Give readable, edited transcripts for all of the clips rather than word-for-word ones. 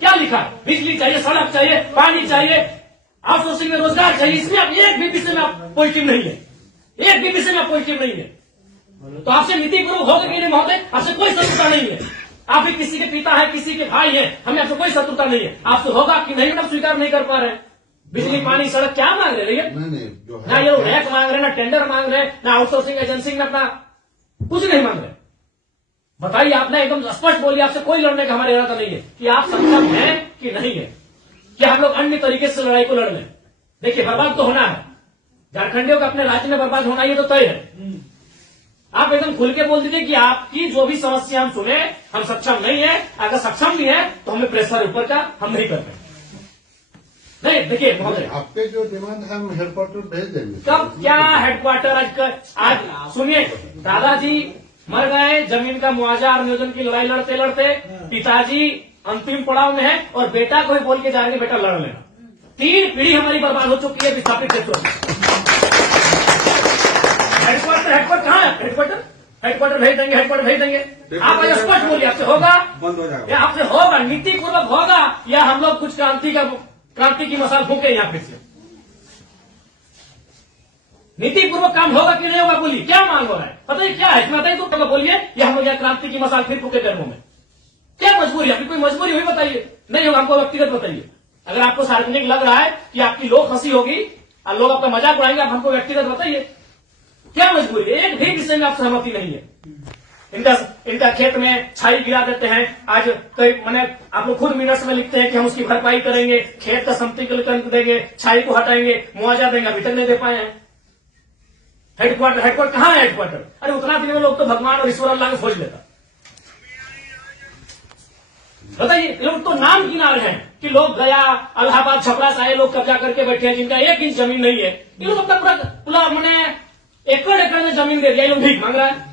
क्या लिखा है? बिजली चाहिए, सड़क चाहिए, पानी चाहिए, आउटसोर्सिंग में रोजगार चाहिए। इसमें आप एक भी विषय में आप पॉजिटिव नहीं है, एक भी विषय में आप पॉजिटिव नहीं है। तो आपसे नीतिपूर्वक होगा कि नहीं महोदय? आपसे कोई शत्रुता नहीं है। आप भी किसी के पिता है, किसी के भाई है, हमें आपसे कोई शत्रुता नहीं है। आपसे होगा कि नहीं आप स्वीकार नहीं कर पा रहे हैं। बिजली, पानी, सड़क क्या मांग रहे हैं? ना ये रैक मांग रहे, ना टेंडर मांग रहे, ना आउटसोर्सिंग एजेंसी में अपना कुछ नहीं मांग रहे। बताइए, आपने एकदम स्पष्ट बोलिए, आपसे कोई लड़ने का हमारा इरादा नहीं है कि आप सक्षम हैं कि नहीं है, कि हम लोग अन्य तरीके से लड़ाई को लड़ लें। देखिए, बर्बाद तो होना है, झारखंडियों का अपने राज्य में बर्बाद होना ये तो तय है। आप एकदम खुल के बोल दीजिए कि आपकी जो भी समस्या हम सुने, हम सक्षम नहीं है। अगर सक्षम भी है तो हमें प्रेशर ऊपर का हम नहीं करते। नहीं, देखिए महोदय, आपके जो डिमांड है हम हेडक्वार्टर भेज देंगे। कब क्या हेडक्वार्टर? आज सुनिए, दादाजी मर गए, जमीन का मुआवजा और नियोजन की लड़ाई लड़ते लड़ते पिताजी अंतिम पड़ाव में है और बेटा को ही बोल के जा रहे हैं बेटा लड़ लेना। 3 पीढ़ी हमारी बर्बाद हो चुकी है विस्थापित क्षेत्रों में। हेडक्वार्टर कहाँ है? हेडक्वार्टर भेज देंगे, हेडक्वार्टर भेज देंगे। आप आज स्पष्ट बोलिए, आपसे होगा, बंद हो जाएगा, या आपसे होगा, नीतिपूर्वक होगा, या हम लोग कुछ क्रांति की मसाल फूके यहाँ फिर से? नीतिपूर्वक काम होगा कि नहीं होगा? बोलिए, क्या मांग हो रहा है? पता है क्या है इसमें? बताइए तो बोलिए, या हम लोग यहाँ क्रांति की मसाल फिर फूके कर्मों में? क्या मजबूरी? आपकी कोई मजबूरी हुई बताइए। नहीं होगा, हमको व्यक्तिगत बताइए। अगर आपको सार्वजनिक लग रहा है कि आपकी लोग हंसी होगी और लोग आपका मजाक उड़ाएंगे, आप हमको व्यक्तिगत बताइए, क्या मजबूरी? एक भी विषय में आप सहमति नहीं है। इनका खेत में छाई गिरा देते हैं। आज कई मैंने आप लोग खुद मिनट्स में लिखते हैं कि हम उसकी भरपाई करेंगे, खेत का समतलीकरण देंगे, छाई को हटाएंगे, मुआवजा देंगे, अभी तक नहीं दे पाए हैं। हेडक्वार्टर कहाँ है? हेडक्वार्टर अरे उतना दिन में लोग तो भगवान और ईश्वर अल्लाह को खोज लेता। बताइए, लोग तो नाम गिना रहे हैं कि लोग गया, इलाहाबाद, छपरा से आए लोग कब्जा करके बैठे हैं, जिनका 1 इंच जमीन नहीं है। ये लोग अपना पूरा मैंने एकड़ में जमीन दे दिया। ये लोग भीख मांग रहा है,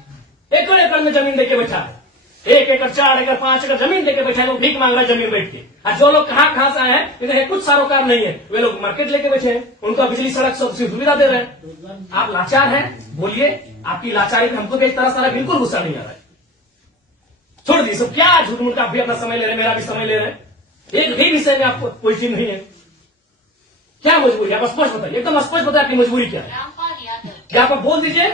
एकड़ में जमीन देके बैठा है। 1 एकड़, 4 एकड़, 5 एकड़ जमीन देके बैठा है, लोग भीख मांग रहा है जमीन बैठ के। और जो लोग कहाँ से आए हैं, इन्हें कुछ सारोकार नहीं है, वे लोग मार्केट लेके बैठे हैं, उनको बिजली, सड़क सब सुविधा दे रहे हैं। आप लाचार हैं, बोलिए, आपकी लाचारी में हमको भी इस तरह बिल्कुल गुस्सा नहीं आ रहा है। छोड़ दीजिए सब, क्या झूठ मूठ, आप भी अपना समय ले रहे हैं, मेरा भी समय ले रहे हैं। एक भी विषय में आपको कोई चीज नहीं है। क्या मजबूरी? आप स्पष्ट बताइए, एकदम स्पष्ट बताइए आपकी मजबूरी क्या है। क्या आप बोल दीजिए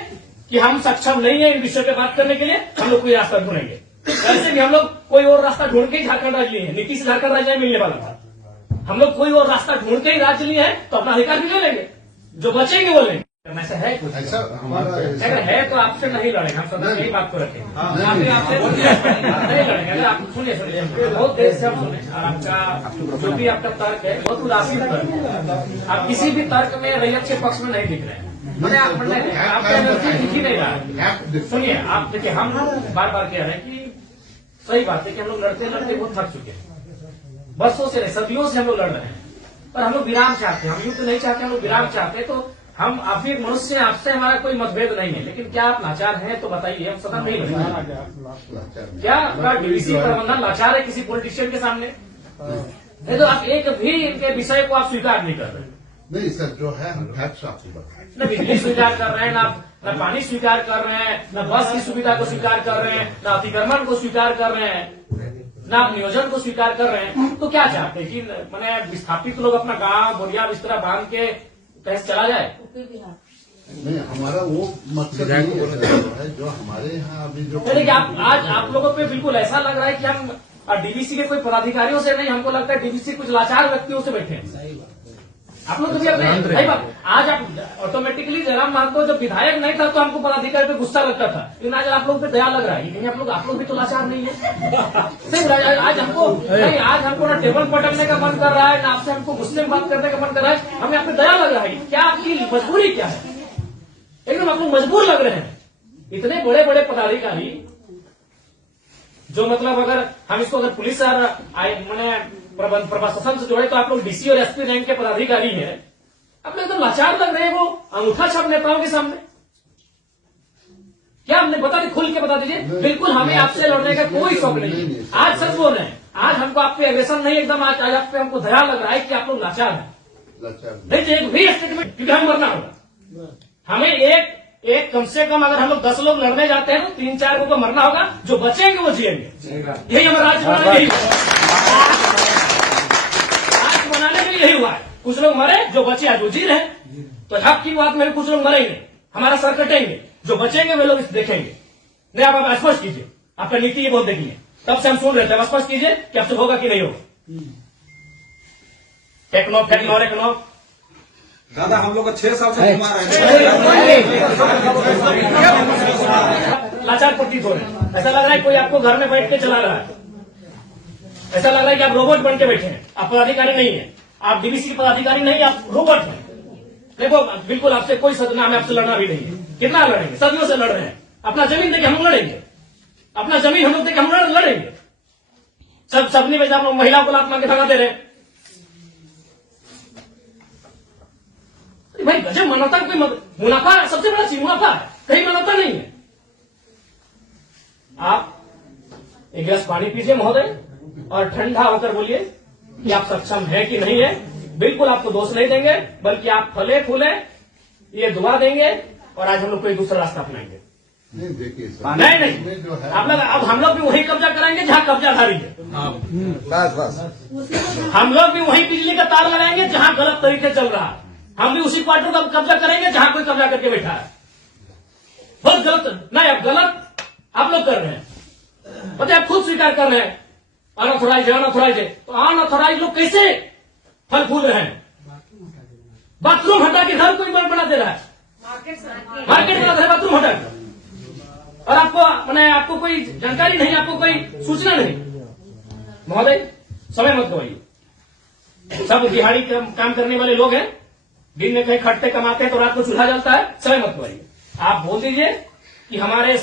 कि हम सक्षम नहीं है इन विषयों पे बात करने के लिए, हम लोग कोई रास्ता ढूंढेंगे। वैसे भी हम लोग कोई और रास्ता ढूंढ के ही झारखंड राज्य लिए हैं, नीतीश से झारखंड राज्य मिलने वाला था। हम लोग कोई और रास्ता ढूंढ के ही राज्य लिए हैं, तो अपना अधिकार भी ले लेंगे, जो बचेंगे वो लेंगे। ऐसा है कुछ? ऐसा हमारा अगर है तो आपसे नहीं लड़ेंगे, हम सदा यही बात को रखेंगे। आपसे नहीं लड़ेंगे। अगर आप सुनिए, बहुत देर से हम सुने, और आपका जो भी आपका तर्क है बहुत उदासीन तर्क है। आप किसी भी तर्क में रैयत के पक्ष में नहीं दिख रहे हैं। मैंने आपका एनर्जी दिख ही नहीं रहा। सुनिए, आप देखिए, हम बार बार कह रहे हैं कि सही बात है कि हम लोग लड़ते लड़ते बहुत थक चुके हैं। बरसों से, सदियों से हम लोग लड़ रहे हैं, पर हम लोग विराम चाहते हैं। हम युद्ध नहीं चाहते, हम लोग विराम चाहते हैं। तो हम आप भी मनुष्य, आपसे हमारा कोई मतभेद नहीं है, लेकिन क्या आप लाचार हैं तो बताइए, हम सदन नहीं लड़ेंगे। क्या आपका डीवीसी प्रबंधन लाचार है किसी पॉलिटिशियन के सामने? नहीं तो आप एक भी इनके विषय को आप स्वीकार नहीं कर रहे। नहीं सर, जो है हम फैक्ट्स आपको बताएं। न बिजली स्वीकार कर रहे हैं, न पानी स्वीकार कर रहे हैं, न बस की सुविधा को स्वीकार कर रहे हैं, न अतिक्रमण को स्वीकार कर रहे हैं, न आप नियोजन को स्वीकार कर रहे हैं। तो क्या चाहते हैं कि मैंने विस्थापित लोग अपना गांव बोरिया बिस्तरा बांध के कैसे चला जाए? नहीं, हमारा वो मकसद नहीं है जो हमारे यहाँ अभी जो आज आप लोगों पे बिल्कुल ऐसा लग रहा है कि हम डीवीसी के कोई पदाधिकारियों से नहीं, हमको लगता है डीवीसी कुछ लाचार व्यक्तियों से बैठे हैं। आप लोग कभी अपने सही बात, आज आप ऑटोमेटिकली जयराम महतो जब विधायक नहीं था तो हमको पदाधिकारी पे गुस्सा लगता था, लेकिन आज आप लोगों पे दया लग रहा है। लेकिन आप लोग भी तो लाचार नहीं है। आज हमको ना टेबल पटकने का मन कर रहा है, ना आपसे हमको गुस्से में बात करने का मन कर रहा है, हमें आप पे दया लग रहा है। क्या आपकी मजबूरी क्या है? एकदम आप लोग मजबूर लग रहे हैं। इतने बड़े बड़े पदाधिकारी जो मतलब अगर हम इसको अगर पुलिस मैंने प्रशासन से जोड़े तो आप लोग डीसी और एसपी रैंक के पदाधिकारी हैं, आप लोग एकदम लाचार लग रहे हैं वो अंगूठा छाप नेताओं के सामने। क्या हमने बता दी, खुल के बता दीजिए। बिल्कुल हमें आपसे लड़ने का कोई शौक नहीं है। आज सच बोल रहे हैं, आज हमको आप पे एग्रेशन नहीं, एकदम आज आप पे हमको दया लग रहा है कि आप लोग लाचार हैं। नहीं तो एक भी स्टेटमेंट, क्योंकि हम मरना होगा। हमें एक कम से कम अगर हम लोग 10 लोग लड़ने जाते हैं तो 3-4 को मरना होगा, जो बचेंगे वो जिएंगे। यही हमारा राज्य बनाना, यही कुछ लोग मरे, जो बचे आज वो जी रहे। तो हक की बात में भी कुछ लोग मरेंगे, हमारा सर कटेंगे, जो बचेंगे वे लोग इसे देखेंगे। नहीं, आप स्पष्ट कीजिए, आपका नीति ये बहुत देखी है, तब से हम सुन रहे थे। आप स्पष्ट कीजिए कि आपसे होगा कि नहीं होगा। टेक्नो दादा हम लोग को 6 साल से घुमा रहे हैं। लाचार प्रतीत हो रहे हैं। ऐसा लग रहा है कोई आपको घर में बैठ के चला रहा है। ऐसा लग रहा है कि आप रोबोट बन के बैठे हैं। आप पदाधिकारी नहीं है, आप डीवीसी के पदाधिकारी नहीं, आप रोबोट हैं। देखो, बिल्कुल आपसे कोई सदना में आपसे लड़ना भी नहीं है। कितना लड़ेंगे, सदियों से लड़ रहे हैं। अपना जमीन देके हम लड़ेंगे, अपना जमीन हम लोग देके हम लड़ेंगे। सबने में आप लोग महिलाओं को लात मार के भगा दे रहे हैं। भाई गजब, मानवता का कोई मुनाफा सबसे बड़ा चीज मुनाफा है, कहीं मानवता नहीं है। आप एक गिलास पानी पीजिए महोदय, और ठंडा होकर बोलिए कि आप सक्षम है कि नहीं है। बिल्कुल आपको दोष नहीं देंगे, बल्कि आप फले फूले ये दुआ देंगे, और आज हम लोग कोई दूसरा रास्ता अपनाएंगे। नहीं देखिए नहीं जो है आप लोग, अब हम लोग भी वही कब्जा कराएंगे जहां कब्जाधारी है। हम लोग भी वही बिजली का तार लगाएंगे जहां गलत तरीके चल रहा है। हम भी उसी क्वार्टर का कब्जा करेंगे जहां कोई कब्जा करके बैठा है। बहुत गलत, नहीं अब गलत आप लोग कर रहे हैं, पता है, आप खुद स्वीकार कर रहे हैं। अनऑथोराइज है, तो अनऑथोराइज लोग कैसे फल फूल रहे हैं? बाथरूम हटा के घर कोई बना दे रहा है, मार्केट बना दे रहा है बाथरूम हटा के, और आपको कोई जानकारी नहीं, आपको कोई सूचना नहीं। महोदय समय मत गवाइए। सब दिहाड़ी काम करने वाले लोग हैं, दिन में कहीं खटते कमाते हैं तो रात को चूल्हा जलता है। समय मत गवाइए। आप बोल दीजिए कि हमारे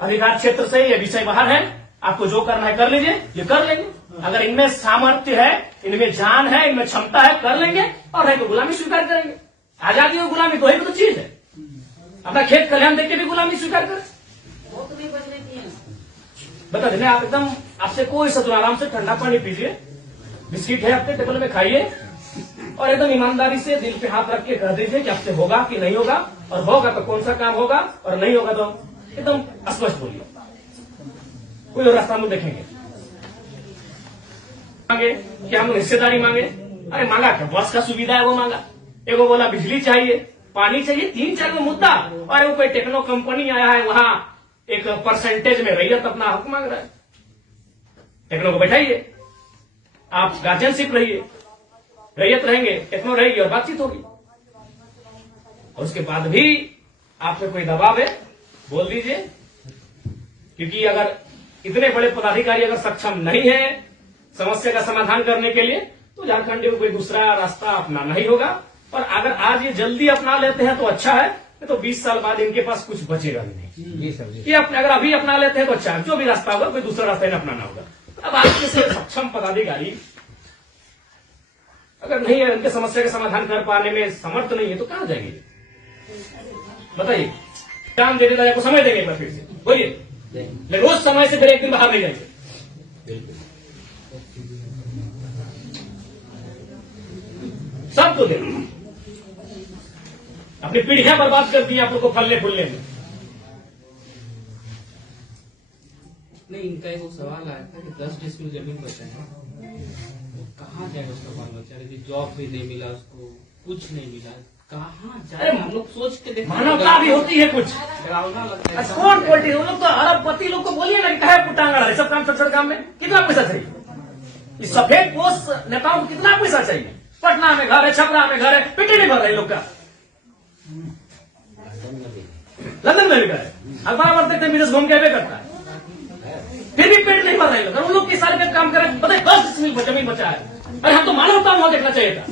अधिकार क्षेत्र से ये विषय बाहर है, आपको जो करना है कर लीजिए, ये कर लेंगे। अगर इनमें सामर्थ्य है, इनमें जान है, इनमें क्षमता है, कर लेंगे, और नहीं तो गुलामी स्वीकार करेंगे। आजादी और गुलामी दो ही तो चीज है। अपना खेत कल्याण देख के भी गुलामी स्वीकार करें, बता देना। आप एकदम, आपसे कोई सदुआ, आराम से ठंडा पानी पीजिए, बिस्किट है आपके टेबल में खाइए, और एकदम ईमानदारी से दिल पे हाथ रख के कह दीजिए कि आपसे होगा कि नहीं होगा, और होगा तो कौन सा काम होगा, और नहीं होगा तो एकदम स्पष्ट बोलिए। कोई और रास्ता हम देखेंगे। मांगे कि हम हिस्सेदारी मांगे, अरे मांगा क्या, बस का सुविधा है वो मांगा। एगो बोला बिजली चाहिए, पानी चाहिए, 3-4 मुद्दा, और वो कोई टेक्नो कंपनी आया है, वहां एक परसेंटेज में रैयत अपना हक मांग रहा है। टेक्नो को बैठाइए, आप गार्जियनशिप रहिए, रैयत रहेंगे, टेक्नो रहेगी, और बातचीत होगी। और उसके बाद भी आप पे कोई दबाव है, बोल दीजिए। क्योंकि अगर इतने बड़े पदाधिकारी अगर सक्षम नहीं है समस्या का समाधान करने के लिए, तो झारखंड को कोई दूसरा रास्ता अपनाना ही होगा। और अगर आज ये जल्दी अपना लेते हैं तो अच्छा है, नहीं तो 20 साल बाद इनके पास कुछ बचेगा भी नहीं। ये अगर अभी अपना लेते हैं तो अच्छा है, जो भी रास्ता होगा कोई दूसरा रास्ता इन्हें अपनाना होगा। अब आज जैसे सक्षम पदाधिकारी अगर नहीं है, इनके समस्या का समाधान कर पाने में समर्थ नहीं है, तो कहां जाएंगे बताइए। काम दे देता है, समय देंगे एक बार फिर से, बोलिए। रोज समय से फिर एक दिन बाहर नहीं जाएंगे। सब तो देखो, अपनी पीढ़ियां बर्बाद कर दी आप लोग को फलने फूलने में। नहीं, इनका एक सवाल आया था कि 10 डिसमिल जमीन बचा है, वो कहाँ जाएगा उसका बाल बच्चा? जॉब भी नहीं मिला उसको, कुछ नहीं मिला, कहाँ जाए? हम लोग सोच के देखो, मानवता भी होती है कुछ। कौन क्वालिटी, वो लोग तो अरबपति लोग को बोलिए ना, कहा है पुटांगड़ा है सब काम, छोटे काम में कितना पैसा चाहिए? इस सफेद पोस्ट नेताओं को कितना पैसा चाहिए? पटना में घर है, छपरा में घर है, पेटे नहीं भर रहे लोग का। लंदन में भी घर है, अखबार पढ़ते थे, विदेश घूम के भी करता है, फिर भी पेट नहीं भर रहे लोग। उन लोग किस सारे काम करें, बताए 10 डिसमिल जमीन बचा है। अरे हम तो मानवता वहां देखना चाहिए था,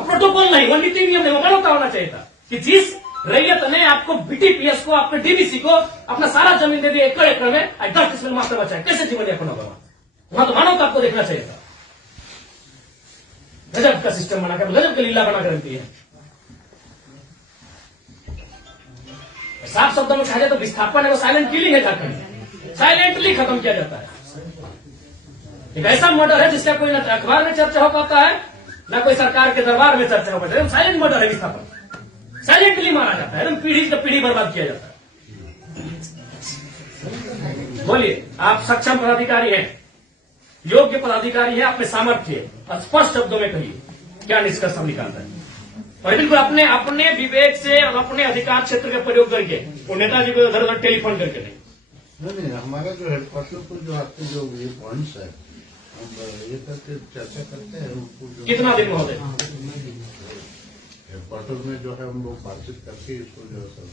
प्रोटोकॉल नहीं, वो नीति नियम नहीं, वो मानवता होना चाहिए था कि जिस रैयत ने आपको बीटीपीएस को, आपके डीवीसी को अपना सारा जमीन दे दिया एकड़ में, 10 डिसमिल मात्र बचा है, कैसे जीवन यापन होगा? वहां तो मानवता आपको देखना चाहिए था। गजब का सिस्टम बनाकर, गजब का लीला बनाकर रखती है। साफ शब्दों में कहा जाए तो विस्थापन है, वो साइलेंट किलिंग है झारखंड, साइलेंटली खत्म किया जाता है। एक ऐसा मर्डर है जिसका कोई ना अखबार में चर्चा हो पाता है, ना कोई सरकार के दरबार में चर्चा हो पाता है। साइलेंट मर्डर है विस्थापन, साइलेंटली मारा जाता है, एकदम पीढ़ी से पीढ़ी बर्बाद किया जाता है। बोलिए, आप सक्षम पदाधिकारी हैं, योग्य पदाधिकारी हैं, आप में सामर्थ्य है, स्पष्ट शब्दों में कहिए क्या निष्कर्ष हम निकालते हैं? और बिल्कुल अपने अपने विवेक से और अपने अधिकार क्षेत्र का प्रयोग करके वो नेताजी को इधर उधर टेलीफोन करके नहीं। हमारा जो हेडक्वार्टर को जो आपके जो ये पॉइंट्स है हम ये करके चर्चा करते हैं उनको जो कितना दिन महोदय? हेडक्वार्टर में जो है हम लोग बातचीत करके इसको जो है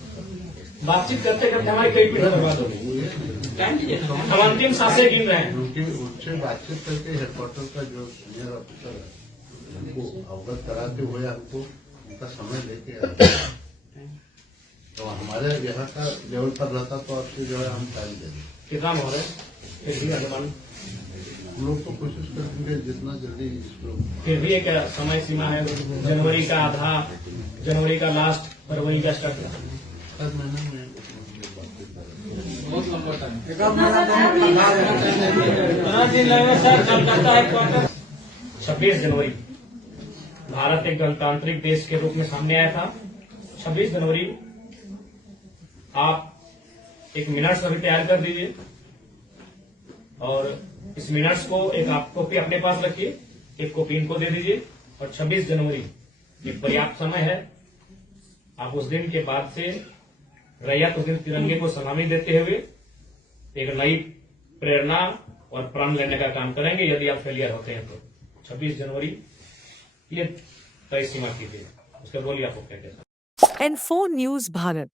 बातचीत करते करते हमारी कई पीढ़ी बर्बाद हो गई। हम अंतिम सांसें गिन रहे हैं। क्योंकि उनसे बातचीत करके हेडक्वार्टर का जो सीनियर ऑफिसर है उनको अवगत कराते हुए हमको उनका समय लेके आते हैं। तो हमारे यहाँ का लेवल पर रहता तो आपसे जो है हम टाइम दे दें। कितना महोदय? फिर भी अनुमान हम लोग तो कोशिश करेंगे जितना जल्दी इसको फिर भी एक समय सीमा है, जनवरी का आधा, जनवरी का लास्ट, फरवरी का स्टार्ट। हर महीने में बातचीत करेंगे। बहुत लंबा टाइम। 26 जनवरी भारत एक गणतांत्रिक देश के रूप में सामने आया था। 26 जनवरी आप एक मिनट्स अभी तैयार कर दीजिए और इस मिनट्स को एक आप कॉपी अपने पास रखिए, एक कॉपी इनको दे दीजिए। और 26 जनवरी एक पर्याप्त समय है। आप उस दिन के बाद से रैयत उस दिन तिरंगे को सलामी देते हुए एक नई प्रेरणा और प्रण लेने का काम करेंगे। यदि आप फेलियर होते हैं तो 26 जनवरी ये तय सीमा कीजिए। उसके बोलिए आपको क्या कहना है? N4 News Bharat